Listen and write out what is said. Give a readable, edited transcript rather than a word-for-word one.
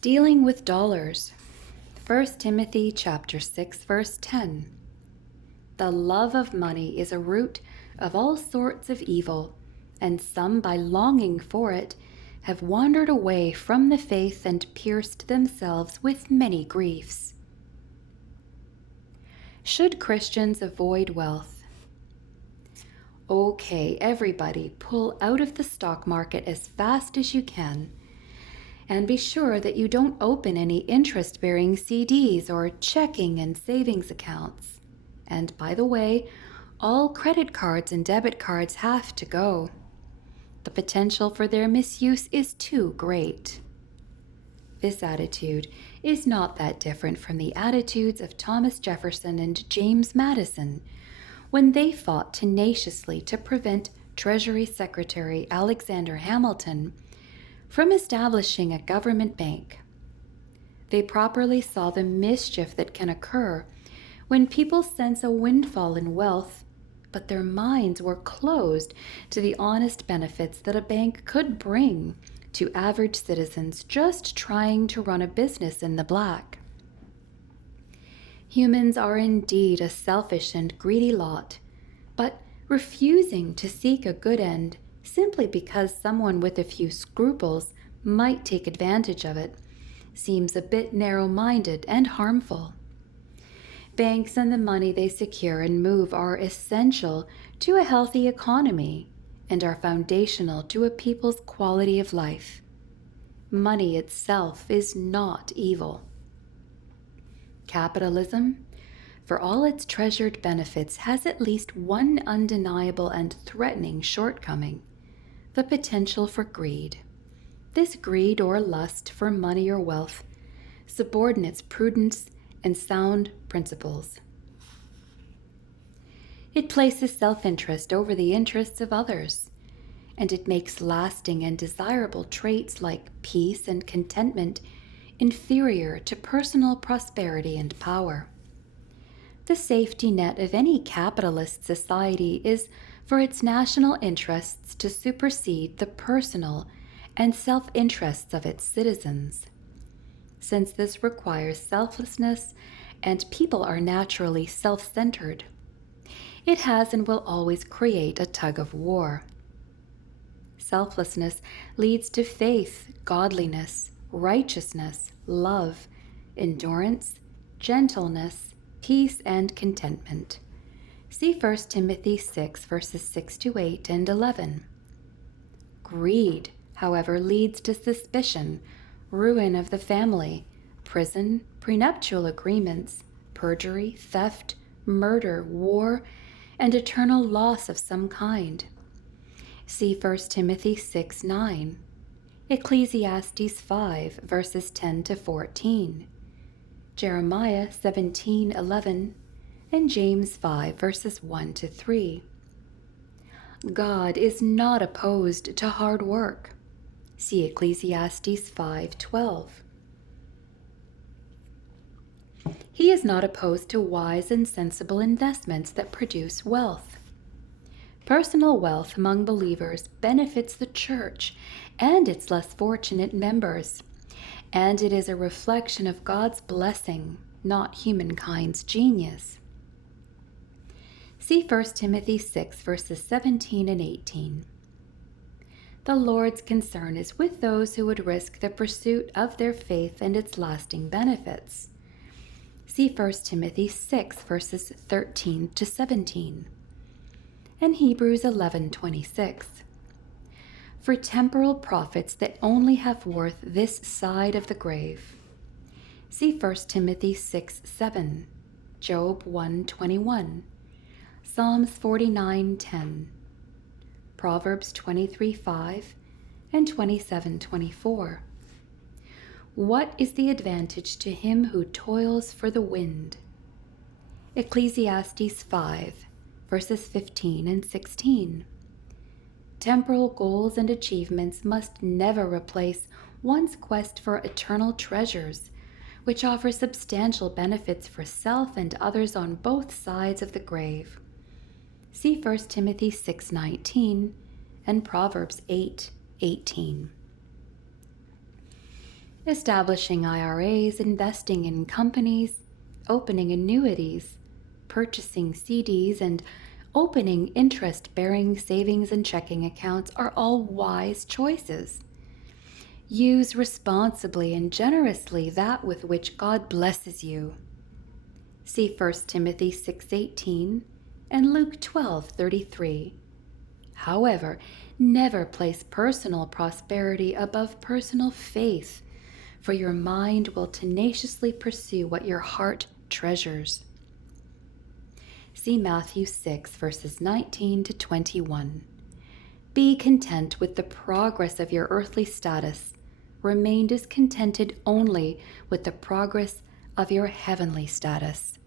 Dealing with dollars. 1 Timothy chapter 6, verse 10. The love of money is a root of all sorts of evil, and some by longing for it have wandered away from the faith and pierced themselves with many griefs. Should Christians avoid wealth? Okay, everybody, pull out of the stock market as fast as you can. And be sure that you don't open any interest-bearing CDs or checking and savings accounts. And by the way, all credit cards and debit cards have to go. The potential for their misuse is too great. This attitude is not that different from the attitudes of Thomas Jefferson and James Madison when they fought tenaciously to prevent Treasury Secretary Alexander Hamilton from establishing a government bank. They properly saw the mischief that can occur when people sense a windfall in wealth, but their minds were closed to the honest benefits that a bank could bring to average citizens just trying to run a business in the black. Humans are indeed a selfish and greedy lot, but refusing to seek a good end simply because someone with a few scruples might take advantage of it seems a bit narrow-minded and harmful. Banks and the money they secure and move are essential to a healthy economy and are foundational to a people's quality of life. Money itself is not evil. Capitalism, for all its treasured benefits, has at least one undeniable and threatening shortcoming: the potential for greed. This greed or lust for money or wealth subordinates prudence and sound principles. It places self-interest over the interests of others, and it makes lasting and desirable traits like peace and contentment inferior to personal prosperity and power. The safety net of any capitalist society is for its national interests to supersede the personal and self-interests of its citizens. Since this requires selflessness and people are naturally self-centered, it has and will always create a tug of war. Selflessness leads to faith, godliness, righteousness, love, endurance, gentleness, peace, and contentment. See 1 Timothy 6, verses 6-8 and 11. Greed, however, leads to suspicion, ruin of the family, prison, prenuptial agreements, perjury, theft, murder, war, and eternal loss of some kind. See 1 Timothy 6:9, Ecclesiastes 5, verses 10-14, Jeremiah 17:11, and James 5, verses 1-3. God is not opposed to hard work. See Ecclesiastes 5:12. He is not opposed to wise and sensible investments that produce wealth. Personal wealth among believers benefits the church and its less fortunate members, and it is a reflection of God's blessing, not humankind's genius. See 1 Timothy 6, verses 17 and 18. The Lord's concern is with those who would risk the pursuit of their faith and its lasting benefits. See 1 Timothy 6, verses 13-17. And Hebrews 11:26. For temporal profits that only have worth this side of the grave. See 1 Timothy 6:7, Job 1:21, Psalms 49:10, Proverbs 23:5, and 27:24. What is the advantage to him who toils for the wind? Ecclesiastes 5, verses 15 and 16. Temporal goals and achievements must never replace one's quest for eternal treasures, which offer substantial benefits for self and others on both sides of the grave. See 1 Timothy 6:19 and Proverbs 8:18. establishing IRAs, investing in companies, opening annuities, purchasing CDs, and opening interest-bearing savings and checking accounts are all wise choices. Use responsibly and generously that with which God blesses you. See 1 Timothy 6:18 and Luke 12:33. However, never place personal prosperity above personal faith, for your mind will tenaciously pursue what your heart treasures. See Matthew 6, verses 19 to 21. Be content with the progress of your earthly status. Remain discontented only with the progress of your heavenly status.